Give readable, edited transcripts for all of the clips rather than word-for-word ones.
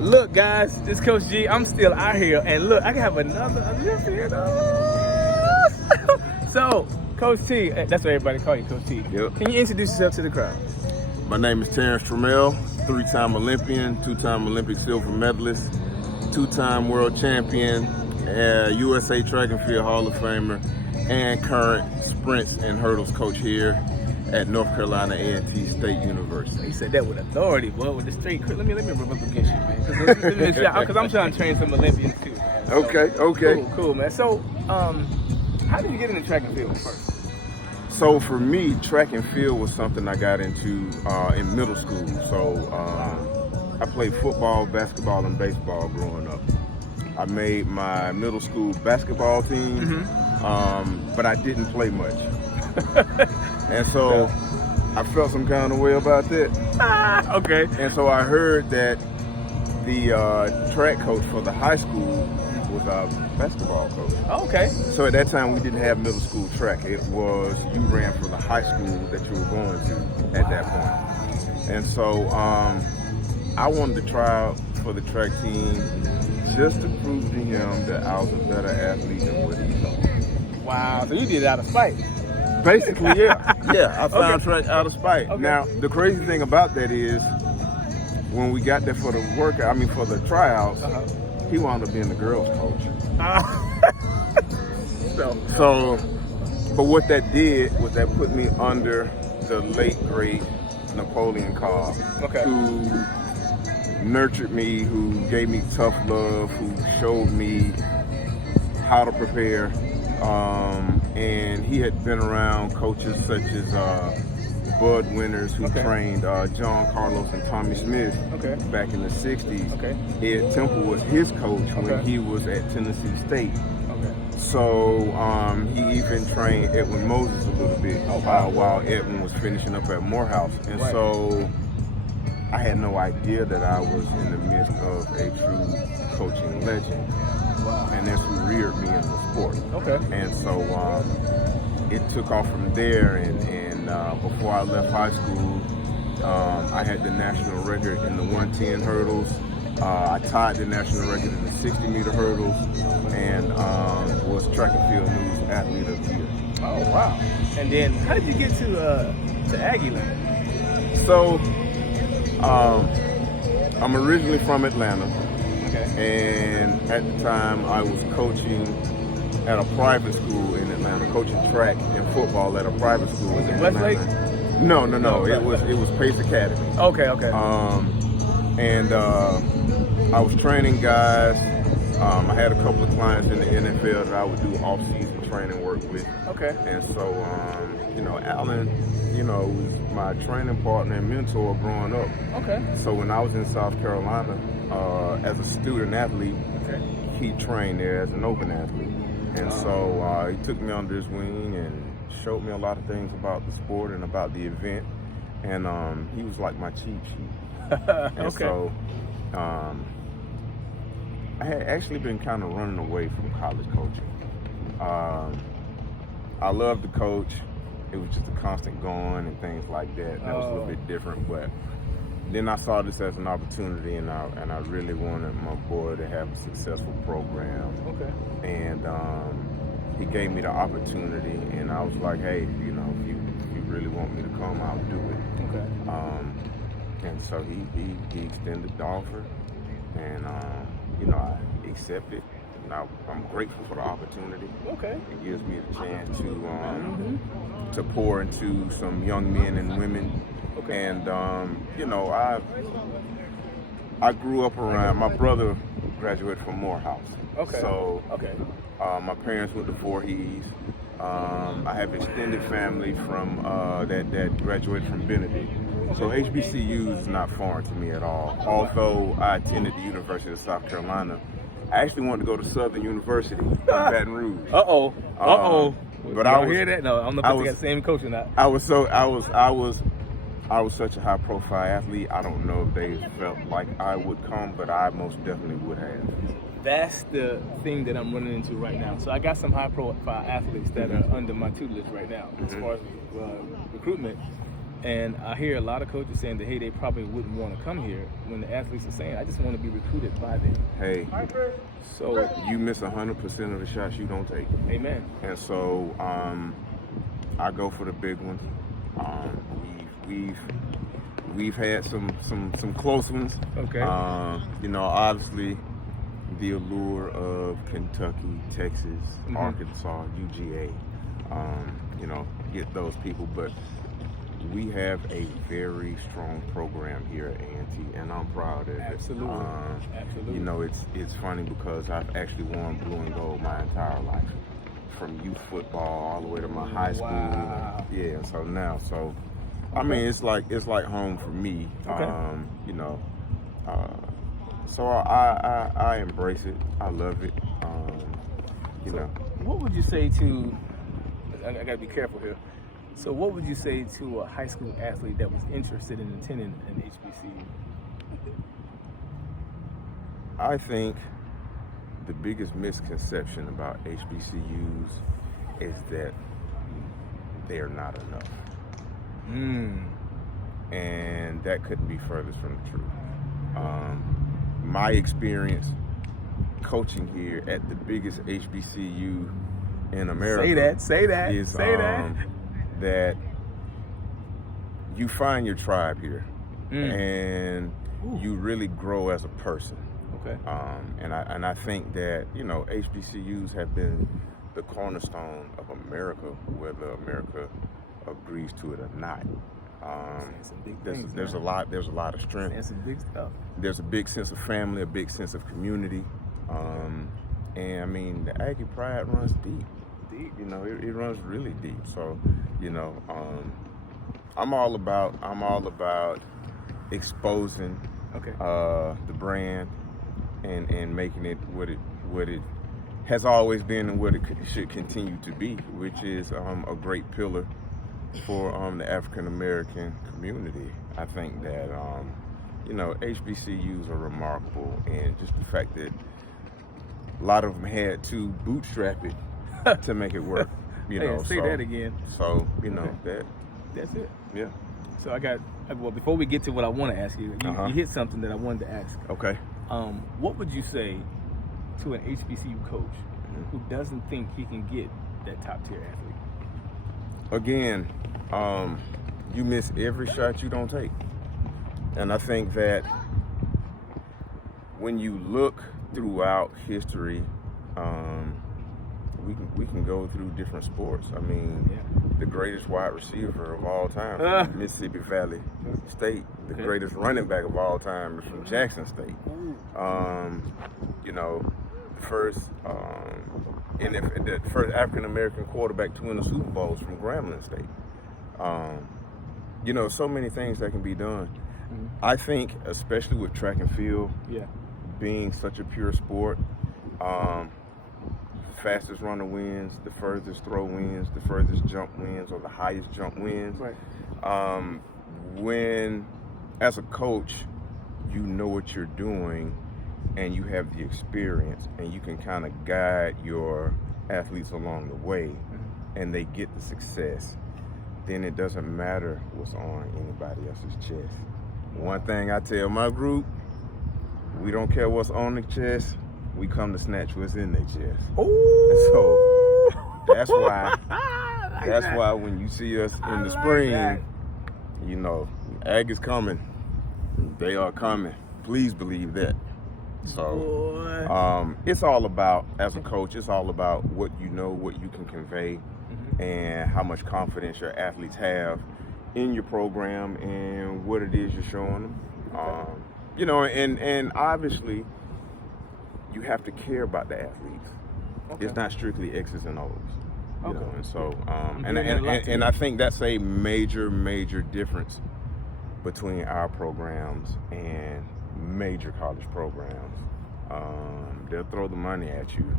Look, guys, this Coach G. I'm still out here, and look, I can have another Olympian. So, Coach T, that's what everybody call you, Coach T. Yep. Can you introduce yourself to the crowd? My name is Terrance Trammell, 3-time Olympian, 2-time Olympic silver medalist, 2-time world champion, USA Track and Field Hall of Famer, and current sprints and hurdles coach here at North Carolina A&T State University. You said that with authority, boy, with the straight. Let me rub up against you, man, because I'm trying to train some Olympians too. Man. So, Okay. Cool, man. So, how did you get into track and field first? So for me, track and field was something I got into in middle school. So I played football, basketball, and baseball growing up. I made my middle school basketball team, but I didn't play much. And so I felt some kind of way about that. Okay. And so I heard that the track coach for the high school was our basketball coach. Okay. So at that time, we didn't have middle school track. It was you ran for the high school that you were going to at that point. And so I wanted to try out for the track team just to prove to him that I was a better athlete than what he thought. Wow. So you did it out of spite. Basically, yeah. Yeah, I found track out of spite. Okay. Now, the crazy thing about that is when we got there for the for the tryouts, he wound up being the girls' coach. But what that did was that put me under the late great Napoleon Cobb, who nurtured me, who gave me tough love, who showed me how to prepare. And he had been around coaches such as Bud Winters, who trained John Carlos and Tommy Smith back in the 60s. Ed Temple was his coach when he was at Tennessee State. So he even trained Edwin Moses a little bit while Edwin was finishing up at Morehouse. And so I had no idea that I was in the midst of a true coaching legend. And that's who reared me in the sport. And so it took off from there, and before I left high school, I had the national record in the 110 hurdles. I tied the national record in the 60-meter hurdles, and was track and field news athlete of the year. Oh wow! And then how did you get to Aggie Land? So I'm originally from Atlanta. And at the time, I was coaching at a private school in Atlanta, coaching track and football at a private school. Was it Westlake? No. It was Pace Academy. Okay. And I was training guys. I had a couple of clients in the NFL that I would do off-season training work with. And so, Alan, was my training partner and mentor growing up. So when I was in South Carolina, as a student athlete, he trained there as an open athlete. And so he took me under his wing and showed me a lot of things about the sport and about the event. And he was like my cheat sheet. And so I had actually been kind of running away from college coaching. I loved the coach. It was just a constant going and things like that. That was a little bit different, but then I saw this as an opportunity, and I really wanted my boy to have a successful program. And he gave me the opportunity, and I was like, hey, if you really want me to come, I'll do it. And so he extended the offer, and I accepted. Now I'm grateful for the opportunity. It gives me a chance to pour into some young men and women. And I grew up around. My brother graduated from Morehouse. So my parents went to Voorhees. I have extended family from that graduated from Benedict. So HBCU is not foreign to me at all. Although I attended the University of South Carolina, I actually wanted to go to Southern University in Baton Rouge. But I hear that? No, I'm not the same coach or not. I was such a high-profile athlete. I don't know if they felt like I would come, but I most definitely would have. That's the thing that I'm running into right now. So I got some high-profile athletes that are under my tutelage right now as far as recruitment. And I hear a lot of coaches saying that, hey, they probably wouldn't want to come here, when the athletes are saying, I just want to be recruited by them. Hey, so you miss 100% of the shots you don't take. Amen. And so I go for the big ones. We've had some close ones. Okay. Obviously the allure of Kentucky, Texas, Arkansas, UGA. Get those people, but we have a very strong program here at A&T, and I'm proud of it. Absolutely. Absolutely. It's funny because I've actually worn blue and gold my entire life, from youth football all the way to my high school. Wow. Yeah. So I mean, it's like home for me. Okay. So I embrace it. I love it. What would you say to? I got to be careful here. So what would you say to a high school athlete that was interested in attending an HBCU? I think the biggest misconception about HBCUs is that they are not enough. And that couldn't be furthest from the truth. My experience coaching here at the biggest HBCU in America Say that. is that you find your tribe here, and you really grow as a person. Okay. And I think that HBCUs have been the cornerstone of America, whether America agrees to it or not. There's a lot of strength. That's some big stuff. There's a big sense of family, a big sense of community, and I mean the Aggie pride runs deep. It runs really deep. So, I'm all about exposing the brand and making it what it has always been and what it should continue to be, which is a great pillar for the African American community. I think that HBCUs are remarkable, and just the fact that a lot of them had to bootstrap it to make it work. Say that again. So that's it. Yeah. So before we get to what I want to ask you, you hit something that I wanted to ask. Okay. What would you say to an HBCU coach who doesn't think he can get that top tier athlete? Again, you miss every shot you don't take. And I think that when you look throughout history, we can go through different sports. I mean, the greatest wide receiver of all time from Mississippi Valley State, the greatest running back of all time is from Jackson State. The first African American quarterback to win the Super Bowl is from Grambling State. So many things that can be done. I think, especially with track and field, being such a pure sport, fastest runner wins, the furthest throw wins, the furthest jump wins, or the highest jump wins. Right. When, as a coach, you know what you're doing and you have the experience and you can kind of guide your athletes along the way and they get the success, then it doesn't matter what's on anybody else's chest. One thing I tell my group, we don't care what's on the chest, we come to snatch what's in their chest. Ooh. So that's why when you see us in the spring, Ag is coming. They are coming. Please believe that. So it's all about, as a coach, it's all about what you know, what you can convey, and how much confidence your athletes have in your program and what it is you're showing them. And obviously you have to care about the athletes. It's not strictly X's and O's. And so and I think that's a major difference between our programs and major college programs. They'll throw the money at you,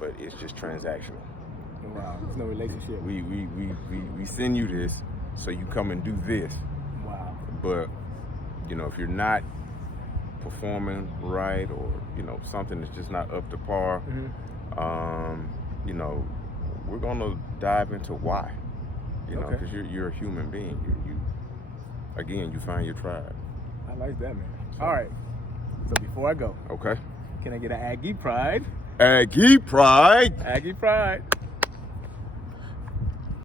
but it's just transactional. Wow, there's no relationship. We send you this, so you come and do this. Wow. But if you're not performing right, or something that's just not up to par, we're gonna dive into why. Because you're a human being. again, you find your tribe. I like that, man. All right. So before I go, Okay. can I get an Aggie Pride? Aggie Pride. Aggie Pride.